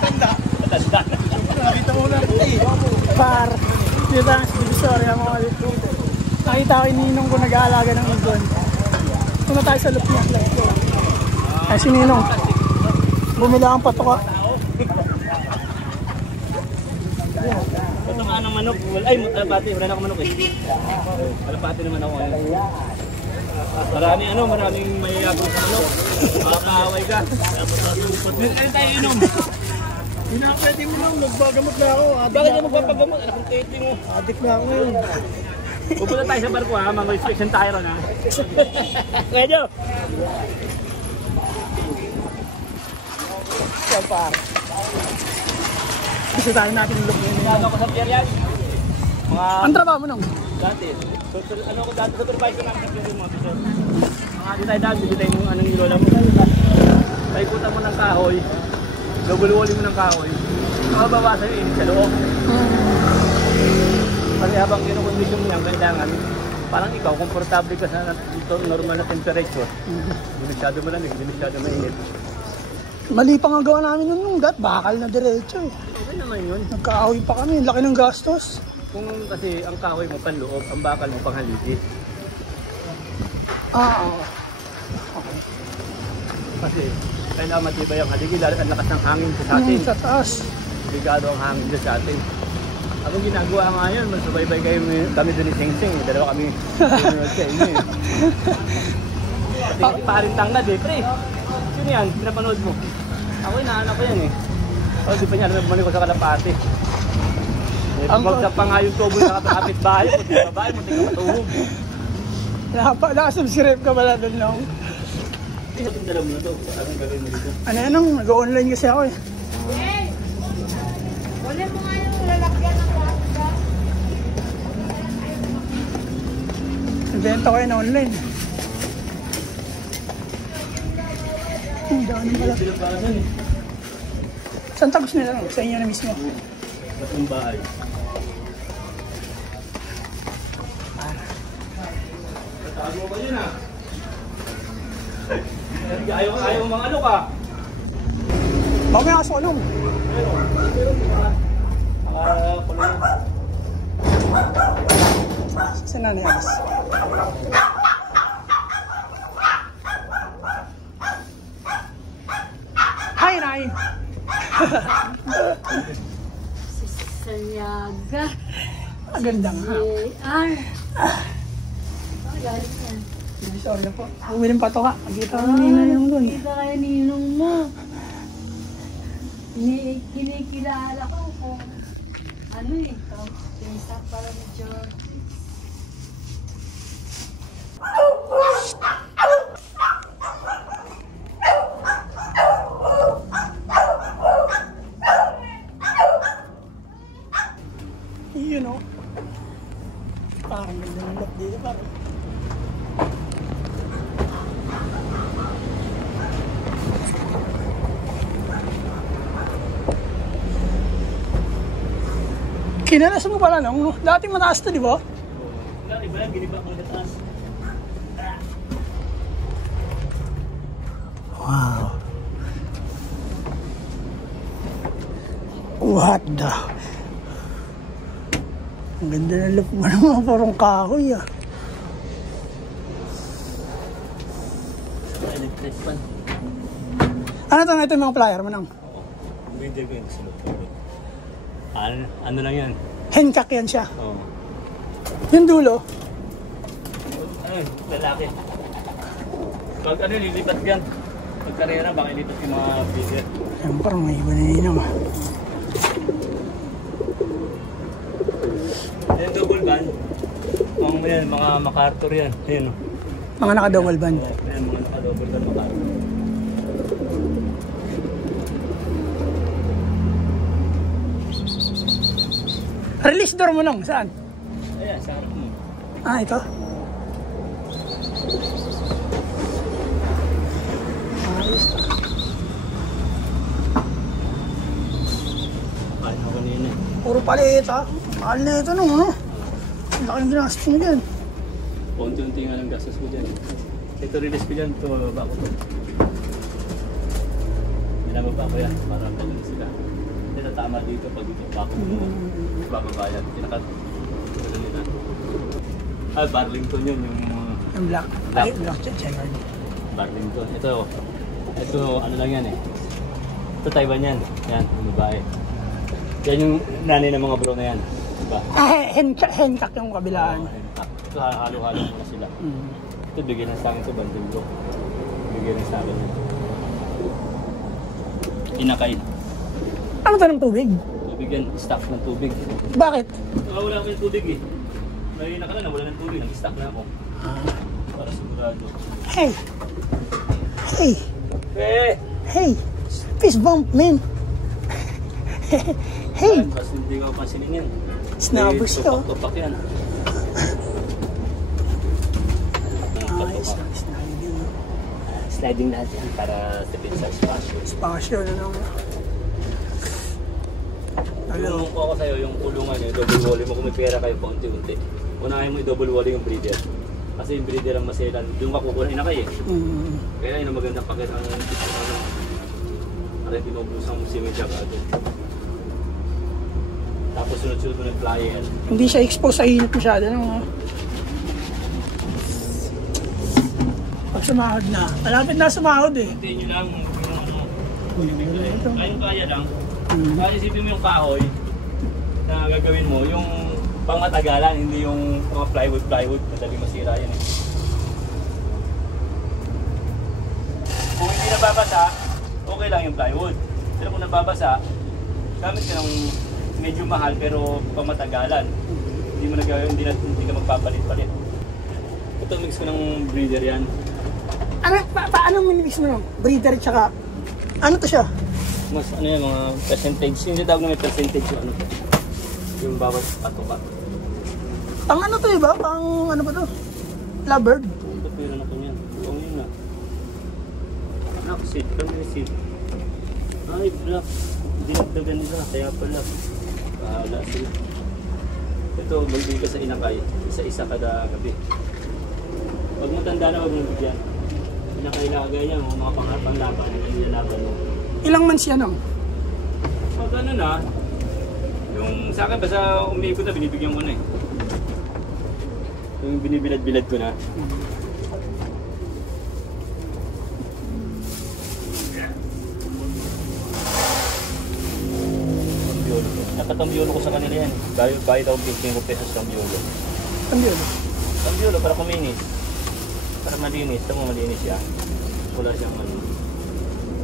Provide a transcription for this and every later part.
matanda. Matanda. Nakita mo lang eh. Par. Dito ang divisoria mga dito. Nakita ko yung ninong ko nag-aalaga ng ibon. Punta tayo sa Lupiang. Ay si Ninong. Bumila ang patoka. Ito nga ng manok. Ay, kalapati. Wala na akong manok eh. Kalapati naman ako. Maraming mayayabang sa manok. Makakaaway ka. Ano tayo inom? Hindi na pwede mo lang. Magpagamot na ako. Bakit ka magpapagamot? Anak kong tete mo. Adik na ako ngayon. Pupunta tayo sa barko ha. Mga inspection tayo ron ha. Medyo. Yan par. Gusto tayo natin yung Lupiang. Ano ko sa pier yan? Ang trabaho mo nung? Dati. Ano ko dati? Supervisor namin sa pier yung mga piso. Mga tayo dati. Bili tayo yung anong nilola mo. Paikutan mo ng kahoy. Double-walling mo ng kahoy. Makababa sa'yo init sa loob. Kasi habang kinukondisyon mo yan, kailangan parang ikaw, komportable ka sa normal na temperature. Hindi masyado malamig, hindi masyado mainit. Mali pa nga gawa namin nung bakal na diretso eh. Okay naman yun. Nagkaahoy pa kami, laki ng gastos. Kung kasi ang kahoy mo panloob, ang bakal mo panghaligi. Oo. Okay. Kasi kailangan matibay ang haligi, lalo ang lakas ng hangin sa atin. Sa taas. Bigado ang hangin sa atin. Ako ginagawa nga yun, magsubaybay kayo kami doon ni Sing Sing. Dalawa kami pinunod sa inyo eh. Kasi parin tangad eh, pre. Sino yan? Pinapanood mo? Ako inaanak ko yan eh. O, di pa niya alam bumalik ko sa Kalapati. Bagsak pa nga yung tubo sa kapit bahay mo. Sa bahay mo, tingnan matuhog. Nakasubscribe ka pala doon lang. Itong dalaw mo na to. Anong gagawin mo dito? Ano yan nung? Nag-online kasi ako eh. Wala mo nga yung lalakyan ng waka. Nabenta ko yun online. Ang dami pala. Pinapanan eh. Saan tagos nila lang? Sa inyo na mismo. Ba't yung bahay? Tatago ka yun ah. Ayaw mga ano ka. Mamaya ka sunong. Kulong. Sa nanay Alice. Hi, Nay! Sanyaga. Ang ganda nga. JR. Galing yan. Sorry na po. Umilim pa to ka. Magkita ko nina yung doon. Kita kayo ninong mo. Kinikilala ko kung ano eh. Pinsa pala ni George. You know. Parang ganda ng look dito parang. Kinalas mo pala nung dating mataas to, di ba? Dati ba yan? Giniba ko na taas. Wow. What the? Ang ganda ng look mo naman, parang kahoy ah. Electric fan. Ano to na ito yung mga flyer mo nang? Hindi ko yung sulok. Ano lang yan? Hencock yan siya. Oo. Yung dulo. Ay, lalaki. Pag ano, lilipat yan. Pag karera, baka ilipat yung mga bigger. Ayan, parang may iba na ninang ah. Yan, double van. Yan, mga MacArthur yan. Yan o. Mga naka-double band. Yan, mga naka-double van MacArthur. Release door mo nang, saan? Ayan, sa harap mo. Ah, ito. Ayos. Ay, ako kanina. Puro palit ha. Mahal na ito nung ano. Ang laki ng ginastos mo dyan. Unti-unti nga lang gastos ko dyan. Ito release ko dyan, ito baba ko to. Binababa ko yan para pagdating sila. tama dito pag dito bako mo. Bababayan. Kinakat. Ano nila? Burlington yun yung... Yung black. Ay, black checkered. Burlington. Ito ano lang yan eh. Ito Taiwan yan. Yan, yung babae. Yan yung nanay ng mga bro na yan. Diba? Hentak yung kabilaan. Ito halo-halo muna sila. Ito bigyan ng sa akin ito, banding bro. Bigyan ng sa akin yan. Inakay. Ano to ng tubig? Tubig yan, stock ng tubig. Bakit? Wala kami ng tubig eh. May naka na, wala ng tubig, nag-stock na ako. Para sigurado. Hey! Hey! Eh! Hey! Fist bump, man! Hey! Kasi hindi ko pansinin yan. Snappers to. Tupak yan. Sliding lahat yan para tipid sa spasyo. Spasyo na naman. Tulungan ko ako sa'yo, yung kulungan nyo, double wally mo kung may pera kayo paunti-unti. Unahin mo i-double wally yung breeder. Kasi yung breeder ang maselan, doon ka kukunin na kayo eh. Kaya yun ang magandang pakita ng para pinublusan mo si Medya agad. Tapos sunod-sunod mo ng flyer. Hindi siya exposed sa init masyado, no? Pag sumahod na, malapit na sumahod eh. Hintayin nyo lang, Ito. kaya lang. Kaya isipin mo yung kahoy na gagawin mo, yung pangmatagalan, hindi yung mga plywood, madali masira yan eh. Kung hindi nababasa, okay lang yung plywood. Pero kung nababasa, gamit ka ng medyo mahal pero pangmatagalan. Hindi mo hindi ka magpapalit-palit. Ito mix ko ng breeder yan. Paano minimix mo no? Breeder tsaka, ano to siya? Mas ano yan, mga percentage. Hindi tawag na may percentage yung ano to. Yung bawat patuka. Pang ano to iba? Pang ano ba to? Lovebird? Ba't meron ako niyan? Oo yun na. Black seed, kami seed. Ay, black. Dinagdagan nila, kaya pala. Bahala sila. Ito, magbigay ka sa inakay. Isa-isa kada gabi. Huwag mo tanda na, huwag mo bigyan. Inakay lagay niya, mga pangarapang laban, hindi laban mo. Ilang months yan oh? Pag ano na, yung sa akin basta umiikot na, binibigyan ko na eh. Yung binibilad-bilad ko na. Nakatambiolo ko sa kanila yan. Bayad ako 15 pesos tambiolo. Tambiolo? Tambiolo para kuminis. Para malinis. Tama malinis yan. Wala siyang ano.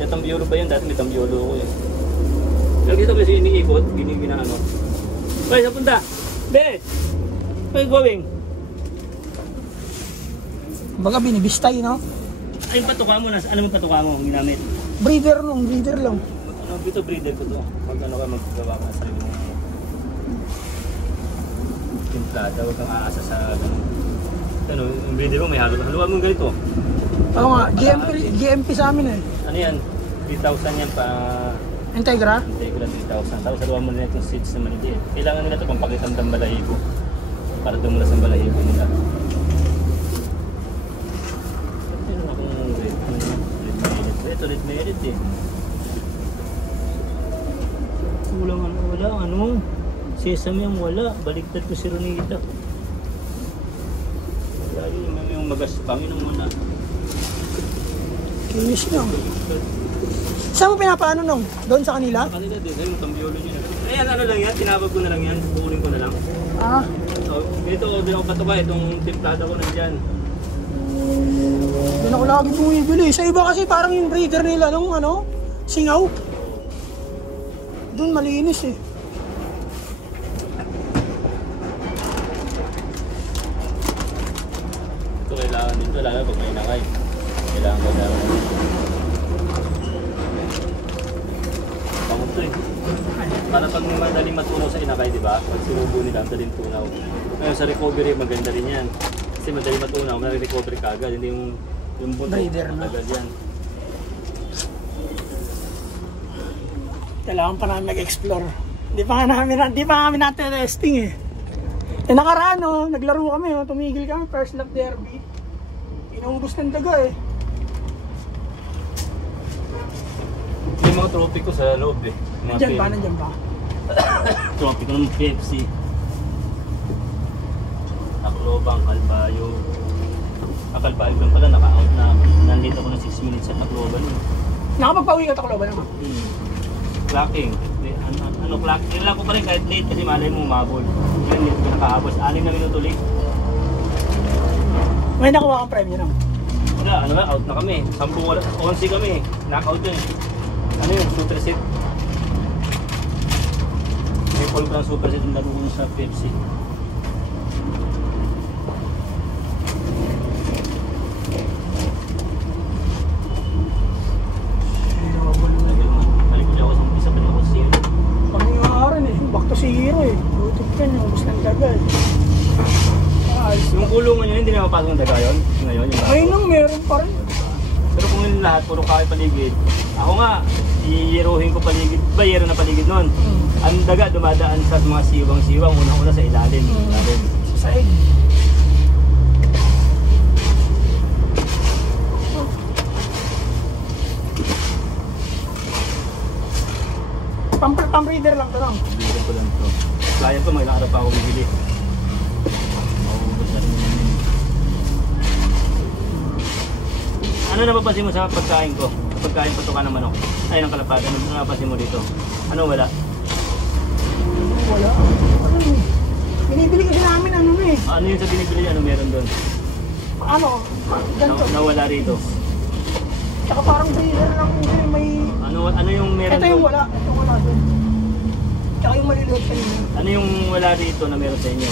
Yung tambiolo ba yan? Dati may tambiolo ko eh. Lagi ito kasi iniikot. Ginaano. Hoy, sa punta! Be! Where you going? Baga binibistay no? Ay, yung patuka mo. Ano yung patuka mo? Ang ginamit? Breeder lang. Ano, ito breeder ko to. Pag ano ka magagawa ka sa iyo. Timplada, huwag kang aasa sa ganun. Ano, yung breeder mo may haluan mo ganito. Oo nga, GMP sa amin eh. Ano yan? 3,000 yan pa... Integra? Integra 3,000. Tapos haluan mo na itong seeds na maliliit. Kailangan nila ito pang pakitang ng balahibo. Para dumula sa balahibo nila. Meron akong red merit. Ito red merit eh. Wala ano. Sesame yung wala. Baliktad ko si Ronita. Wala yun yung magaspangin ng muna. Kinis lang. Saan mo pinapaano nung? Doon sa kanila? Sa kanila din. Ayun, tambiolo nyo na. Ayan, ano lang yan. Tinawag ko na lang yan. Kukunin ko na lang. Ah. So, ito, din ako patuka. Itong timplada ko nandyan. Doon ako lagi bumibili. Sa iba kasi parang yung breeder nila nung ano, singaw. Doon malinis eh. Ito kailangan dito, lalo pag may nakay. Kailangan ko daw. Panguto eh. Para pag madaling matunaw sa inakay, di ba? Pag sinubo nila, madaling tunaw. Ngayon sa recovery, maganda rin yan. Kasi madaling matunaw, madaling-recovery ka agad. Hindi yung buto, agad yan. Kailangan pa namin mag-explore. Di pa namin natin-testing eh. Eh nakaraan oh, naglaro kami oh, tumigil kami, first lap derby. Inuubos ng daga eh. Yung mga trophy ko sa loob eh. Nandiyan ba? Tropic ko ng Pepsi. Tacloban, Calbayo. Calbayo lang pala, naka-out na. Nandito ako ng 6 minutes sa Tacloban. Nakapagpauwi ka Tacloban naman? Clocking. Clock? Yun lang ko pa rin kahit late kasi malay mo umabol. Yun, hindi ko nakahabos. 6 na minuto late. May nakuha kang premyo naman? Wala, ano ba? Out na kami. 11 kami. Knockout yun. Ano yun? Super set. May call ko ng super set yung laro sa Pepsi. Balik ko dyan ako sa umpisa pa na ako siya. Pangyayari eh. Back to zero eh. Butot ka niya. Ubus ng dagal. Yung kulungan nyo, hindi na mapasok ng daga yun? Ngayon, yung Ay nang meron pa rin. pero kung yun lahat, puro kahoy paligid. Ako nga, iyerohin ko paligid, bayero na paligid nun. Ang daga dumadaan sa mga siwang-siwang, unang-una sa ilalim. Sa saig. Pang-breeder lang to no? Bigyan ko lang ito. Client ko, magandang araw pa ako bibili. Maubos na rin yun. Ano napapansin mo sa pagkain ko? Pagkain patukan ng manok. Ay, ng kalapad. Ano napapansin mo dito? Ano wala? Wala. Ano eh? Binibili kasi namin ano na eh. Ano yung sa binibili? Ano meron doon? Ano? Ganito. Nawala rito. Tsaka parang breeder lang kasi may... Ano yung meron Ito yung doon? wala. Ito wala doon. Tsaka yung maliliit pa yun. Ano yung wala dito na meron sa inyo?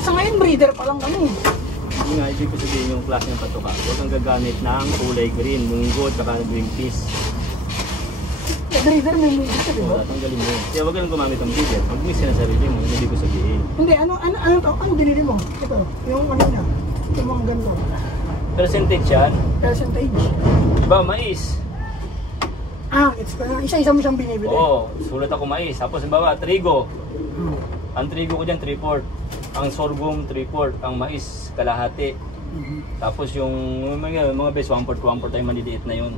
Sa ngayon breeder pa lang kami. Hindi nga, ibig ko sabihin yung klase ng patuka. Huwag kang gagamit ng kulay green, munggo, tsaka green peas. Sa breeder may breeder ka, di ba? Tanggalin mo. Kaya huwag ka lang gumamit ng breeder. Mag-mix ka ng sarili mo, hindi ko sabihin. Hindi, ano binili mo? Ito, yung ano niya. Yung mga ganito. Percentage yan. Percentage. Diba, mais? Isa-isa mo siyang binibili. Oo, sulat ako mais. Tapos, halimbawa, trigo. Ang trigo ko dyan, 3/4. Ang sorghum, 3/4. Ang mais, kalahati. Tapos yung mga best, 1/4 tayo maliliit na yun.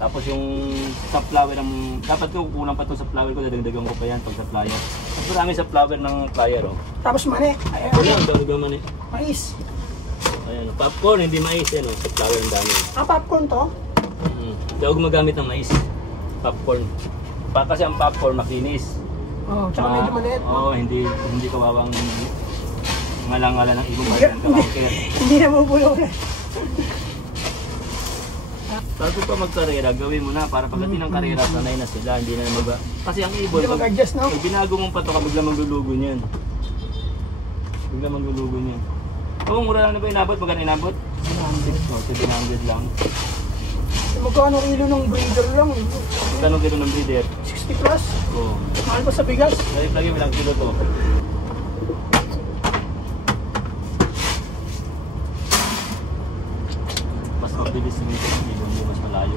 Tapos yung sa flower, dapat ko kulang pa ito sa flower ko, dadagdagan ko pa yan pag sa flyer. Mas marami sa flower ng flyer, oh. Tapos mani. Ayan, dagdagan man eh. Mais. Ayan, popcorn, hindi mais yan, oh. Sa flower ang dami. Popcorn to? Hindi ako gumagamit ng mais. Popcorn. Kasi ang popcorn makinis. Oo, tsaka medyo maliit. Oo, hindi kawawang ngalang-ngala ng ibang bayan ka counter. Hindi na mabulo na. Bago pa magkarera, gawin mo na para pagdating ng karera, sanay na sila, hindi na magba. Kasi ang ibon, Hindi mag-adjust na. pag binago mong pato ka, bigla maglulugo niyan. Bigla maglulugo niyan. Oo, mura lang na ba inabot? Magkano inabot? 700 lang. Magkano kilo ng breeder lang? Magkano kilo ng breeder? 60 plus. Oo. Mahal pa sa bigas. Lagi mo lang kilo to. Mas mabilis yung ibon mo, mas malayo.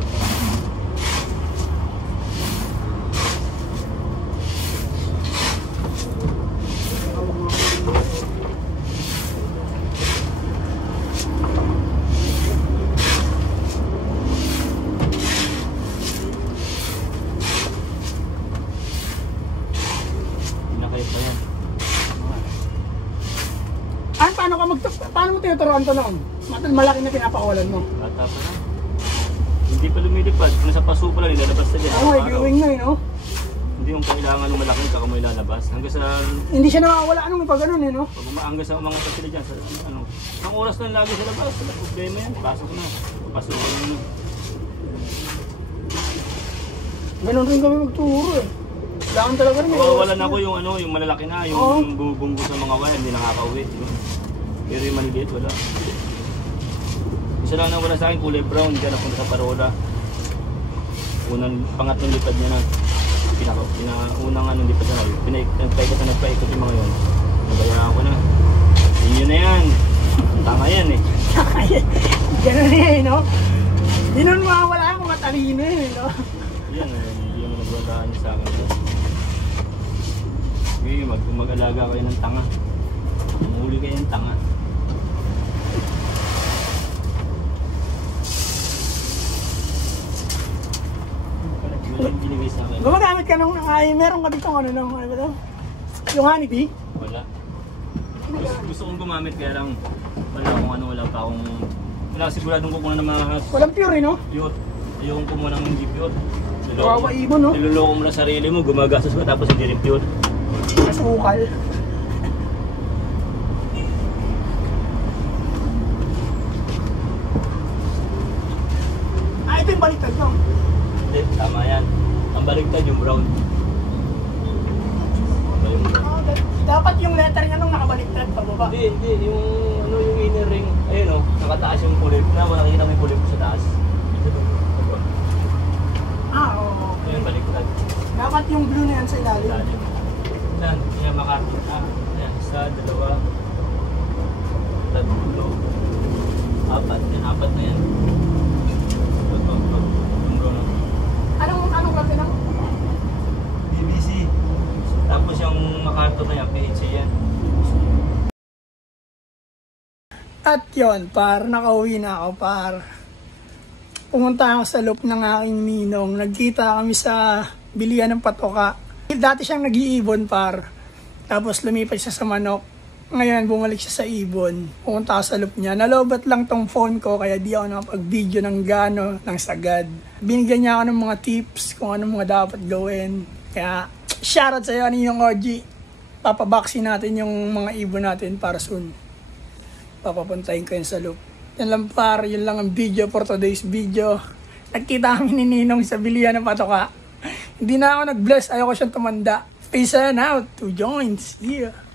Paano mo tinuturuan to noon? Malaki na pinapakawalan mo. Bata pa na. Hindi pa lumilipad. Kung nasa paso pa lang, ilalabas na dyan. Oo, may viewing na no? Hindi yung kailangan ng malaki, saka mo ilalabas. Hanggang sa... Hindi siya nawawala anong may pag-ganon no? Pag hanggang sa mga pasila dyan, sa ano. Ang oras lang lagi sa labas. Wala problema yan. Pasok na. Pasok ko lang yun. Ganon rin kami magturo eh. Kailangan talaga rin. Wala na ako yung ano, yung malalaki na. Yung bumubunggo sa mga wire, hindi nakakauwi. Pero yung maliliit, wala. Isa lang na wala sa akin, kulay brown, dyan napunta sa parola. Pangatlong lipad niya na. Unang ano lipad na. Nagpaikot yung mga yun. Nabayaan ko na. Yun na yan. Tanga yan eh. Tanga yan. Ganon eh, no? Hindi nun mawawala kung matalino eh, no? Yan eh, hindi naman nagwadaan niya sa akin. Sige, mag-alaga kayo ng tanga. Umuli kayo ng tanga. Gumagamit ka nung meron ka dito ano ba to? Yung honeybee? Wala. Gusto kong gumamit kaya lang wala pa akong siguradong kukunan ng mga Walang pure, no? pure. Yung kumuha ng hindi pure. Kawawa ibon, no? Niloloko mo na sarili mo, gumagastos ka tapos hindi rin pure. Masukal. Ito yung baliktad, no? Hindi, tama yan. Ang baligtad yung brown. Dapat yung letter niya nung nakabaliktad pababa. Hindi. Yung inner ring. Ayun o, nakataas yung pulip. Nakikita mo yung pulip sa taas. Oo. Yung baliktad. Dapat yung blue na yan sa ilalim. Yan, yan makakita. Yan, isa, dalawa, tatlo, apat. Yan, apat na yan. Anong klase na? BBC. Tapos yung MacArthur na yan, PHC yan. At yun, nakauwi na ako, Pumunta ako sa loop ng aking ninong. Nagkita kami sa bilihan ng patoka. Dati siyang nag-iibon, Tapos lumipat siya sa manok. Ngayon, bumalik siya sa ibon. Pumunta ako sa loop niya. Nalobat lang tong phone ko, kaya di ako nakapag-video ng ng sagad. Binigyan niya ako ng mga tips kung anong mga dapat gawin. Kaya, shoutout sa iyo, Ninong OG. Papabaksin natin yung mga ibon natin para soon. Papapuntahin ko yun sa loop. Yan lang yun lang ang video for today's video. Nagkita kami ni Ninong sa bilihan ng patoka. Hindi na ako nag-bless, ayoko siyang tumanda. Peace and out, 2 joints, yeah.